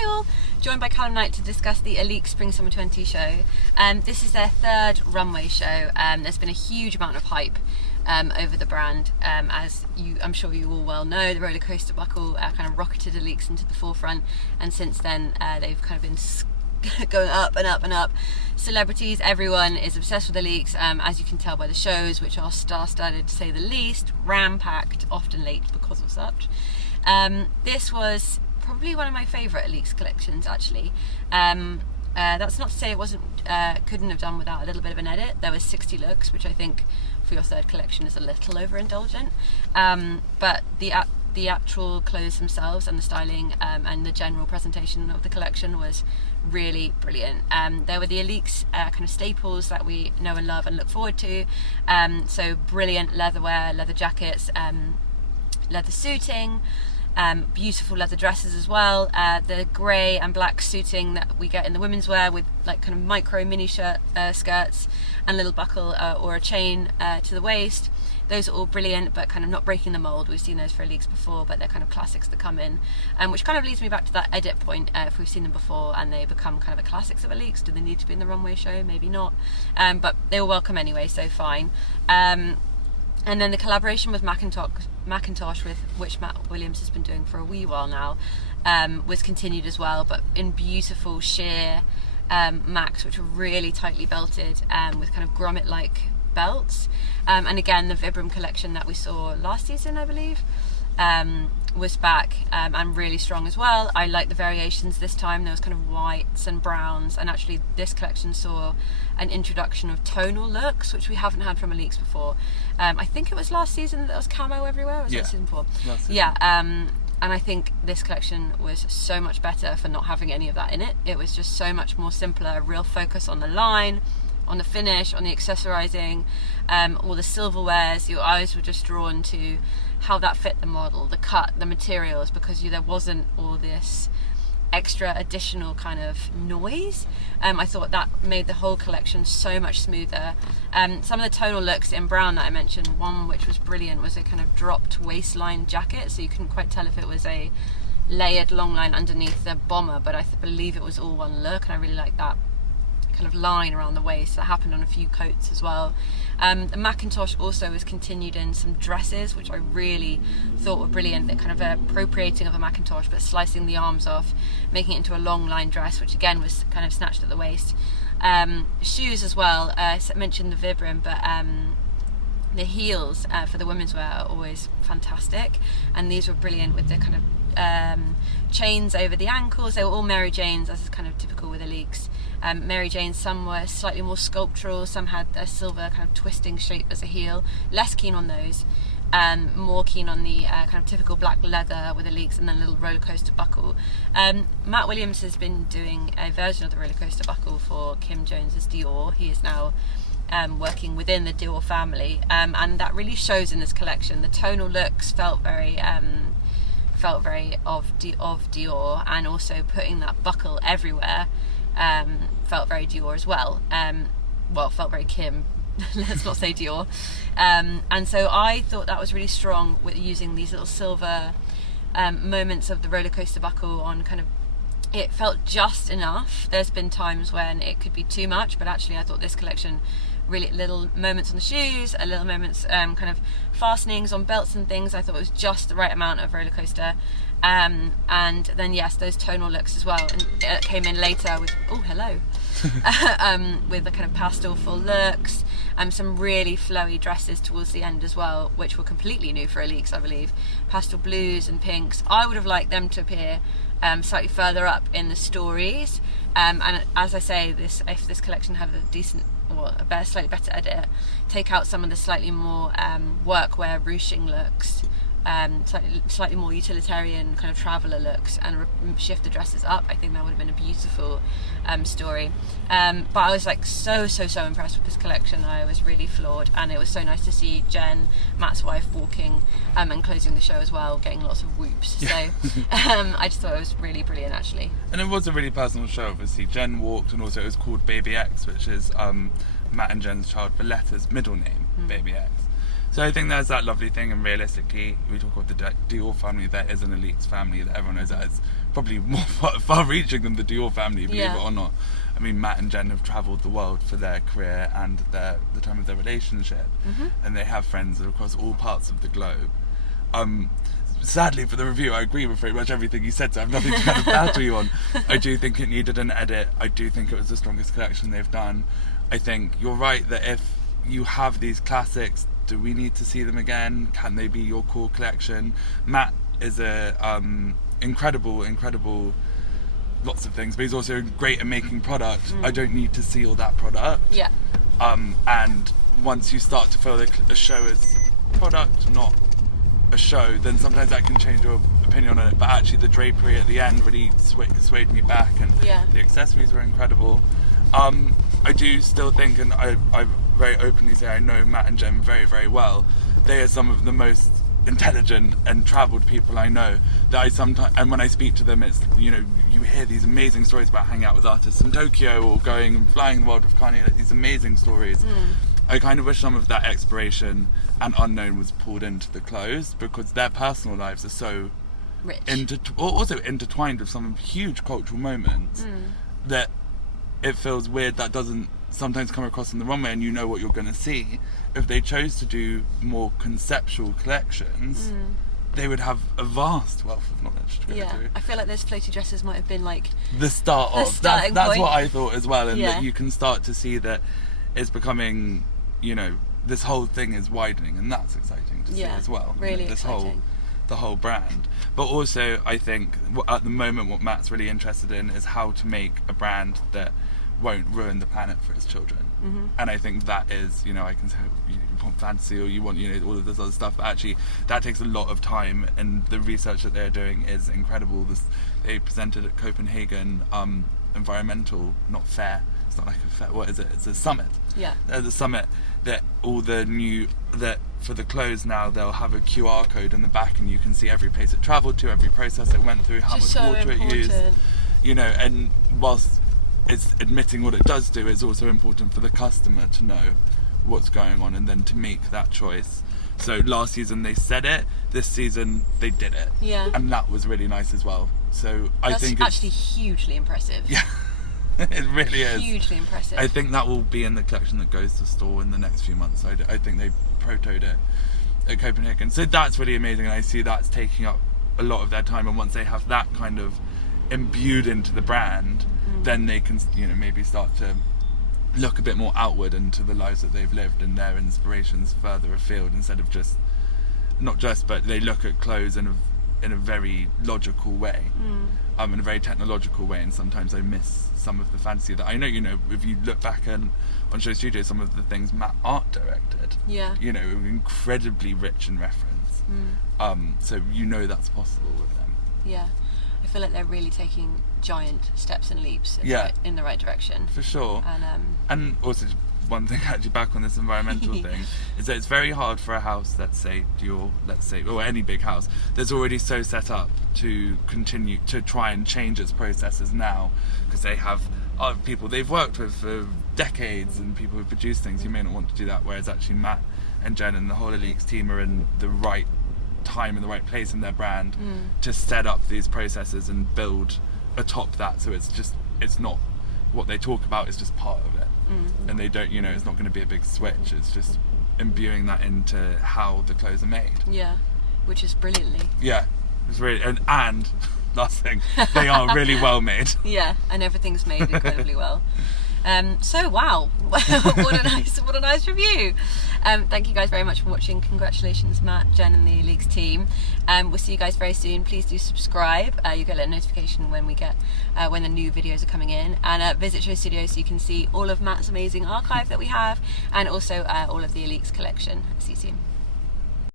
Hi all! Joined by Calum Knight to discuss the ALYX Spring Summer 20 show. This is their third runway show. There's been a huge amount of hype over the brand. I'm sure you all well know, the roller coaster buckle kind of rocketed ALYX into the forefront, and since then they've kind of been going up and up and up. Celebrities, everyone is obsessed with ALYX, as you can tell by the shows, which are star-studded to say the least, ram-packed, often late because of such. This was probably one of my favourite ALYX collections, actually. That's not to say it couldn't have done without a little bit of an edit. There was 60 looks, which I think for your third collection is a little overindulgent. But the actual clothes themselves and the styling and the general presentation of the collection was really brilliant. There were the ALYX kind of staples that we know and love and look forward to. So brilliant leatherwear, leather jackets, leather suiting, beautiful leather dresses as well. The grey and black suiting that we get in the women's wear with like kind of micro mini skirts and a little buckle or a chain to the waist. Those are all brilliant, but kind of not breaking the mould. We've seen those for ALYX before, but they're kind of classics that come in, which kind of leads me back to that edit point. If we've seen them before and they become kind of the classics of ALYX, do they need to be in the runway show? Maybe not, but they were welcome anyway, so fine. And then the collaboration with Mackintosh, with which Matt Williams has been doing for a wee while now, was continued as well, but in beautiful sheer Macs, which were really tightly belted with kind of grommet-like belts. And again, the Vibram collection that we saw last season, I believe, was back and really strong as well. I like the variations this time. There was kind of whites and browns, and actually this collection saw an introduction of tonal looks, which we haven't had from ALYX before. I think it was last season that there was camo everywhere, or was it season before? Yeah, and I think this collection was so much better for not having any of that in it. It was just so much more simpler, real focus on the line, on the finish, on the accessorizing, all the silverwares. Your eyes were just drawn to how that fit the model, the cut, the materials, because there wasn't all this extra additional kind of noise. I thought that made the whole collection so much smoother. Some of the tonal looks in brown that I mentioned, one which was brilliant was a kind of dropped waistline jacket, so you couldn't quite tell if it was a layered long line underneath the bomber, but I believe it was all one look, and I really like that kind of line around the waist. That happened on a few coats as well. The Mackintosh also was continued in some dresses, which I really thought were brilliant. They're kind of appropriating of a Mackintosh, but slicing the arms off, making it into a long line dress, which again was kind of snatched at the waist. Shoes as well. I mentioned the Vibram, but the heels for the women's wear are always fantastic, and these were brilliant with the kind of chains over the ankles. They were all Mary Janes, as is kind of typical with ALYX. Mary Janes, some were slightly more sculptural, some had a silver kind of twisting shape as a heel. Less keen on those, more keen on the kind of typical black leather with ALYX, and then a little roller coaster buckle. Matt Williams has been doing a version of the roller coaster buckle for Kim Jones's Dior. He is now working within the Dior family, and that really shows in this collection. The tonal looks felt very of Dior, and also putting that buckle everywhere felt very Dior as well. Felt very Kim. Let's not say Dior. And so I thought that was really strong with using these little silver moments of the roller coaster buckle on kind of. It felt just enough. There's been times when it could be too much, but actually I thought this collection, really little moments on the shoes, a little moments kind of fastenings on belts and things, I thought it was just the right amount of roller coaster. And then yes, those tonal looks as well, and it came in later with with the kind of pastel full looks, some really flowy dresses towards the end as well, which were completely new for ALYX, I believe. Pastel blues and pinks. I would have liked them to appear slightly further up in the stories, and as I say, if this collection had a decent or a slightly better edit, take out some of the slightly more workwear ruching looks, slightly more utilitarian kind of traveller looks, and shift the dresses up, I think that would have been a beautiful story. But I was like so impressed with this collection. I was really floored, and it was so nice to see Jen, Matt's wife, walking and closing the show as well, getting lots of whoops. So I just thought it was really brilliant, actually. And it was a really personal show, obviously. Jen walked, and also it was called Baby X, which is Matt and Jen's child for Letta's middle name, Baby X. So I think there's that lovely thing, and realistically, we talk about the Dior family, there is an ALYX family that everyone knows that is probably more far-reaching than the Dior family, believe Yeah. it or not. I mean, Matt and Jen have travelled the world for their career and the time of their relationship, and they have friends across all parts of the globe. Sadly, for the review, I agree with pretty much everything you said, so I have nothing to kind of battle you on. I do think it needed an edit. I do think it was the strongest collection they've done. I think you're right that if you have these classics, do we need to see them again? Can they be your core collection? Matt is a incredible lots of things, but he's also great at making product. I don't need to see all that product. Yeah. And once you start to feel like a show is product, not a show, then sometimes that can change your opinion on it. But actually the drapery at the end really swayed me back, and the accessories were incredible. I do still think, and I very openly say I know Matt and Jen very, very well. They are some of the most intelligent and travelled people I know, that I sometimes, and when I speak to them, it's, you know, you hear these amazing stories about hanging out with artists in Tokyo or going and flying the world with Kanye, like these amazing stories. I kind of wish some of that exploration and unknown was pulled into the clothes, because their personal lives are so Rich. Also intertwined with some huge cultural moments that it feels weird that doesn't sometimes come across on the runway, and you know what you're going to see. If they chose to do more conceptual collections, they would have a vast wealth of knowledge to go through. I feel like those floaty dresses might have been like the start the of starting that's point. what I thought as well, and Yeah. that you can start to see that it's becoming, you know, this whole thing is widening, and that's exciting to see as well. Really this exciting. the whole brand. But also, I think at the moment what Matt's really interested in is how to make a brand that won't ruin the planet for its children. And I think that is, you know, I can say you want fantasy or you want, you know, all of this other stuff, but actually that takes a lot of time, and the research that they're doing is incredible. They presented at Copenhagen environmental, not fair, it's not like a fair, what is it, it's a summit. There's a summit that all the new, that for the clothes now they'll have a QR code in the back, and you can see every place it travelled to, every process it went through, how much water it used, you know. And whilst it's admitting what it does do, it's also important for the customer to know what's going on and then to make that choice. So last season they said it, this season they did it, and that was really nice as well. So I think that's actually hugely impressive. It really is Hugely impressive. I think that will be in the collection that goes to store in the next few months. I think they protoed it at Copenhagen, so that's really amazing, and I see that's taking up a lot of their time. And once they have that kind of imbued into the brand, then they can, you know, maybe start to look a bit more outward into the lives that they've lived and their inspirations further afield, instead of but they look at clothes in a very logical way, in a very technological way, and sometimes I miss some of the fantasy that I know, you know, if you look back on Show Studio, some of the things Matt art directed, you know, incredibly rich in reference, so you know that's possible with them. I feel like they're really taking giant steps and leaps in the right direction. For sure. And also, one thing actually back on this environmental thing, is that it's very hard for a house, let's say Dior, or any big house, that's already so set up to continue to try and change its processes now, because they have other people they've worked with for decades and people who produce things. You may not want to do that, whereas actually Matt and Jen and the whole ALYX team are in the right time in the right place in their brand to set up these processes and build atop that, so it's not what they talk about, it's just part of it, and they don't, you know, it's not going to be a big switch, it's just imbuing that into how the clothes are made, which is brilliantly, it's really, and last thing, they are really well made, and everything's made incredibly well. So wow, what a nice review. Thank you guys very much for watching. Congratulations, Matt, Jen and the ALYX team. We'll see you guys very soon. Please do subscribe. You get a notification when we get when the new videos are coming in, and visit Show Studio so you can see all of Matt's amazing archive that we have, and also all of the ALYX collection. See you soon.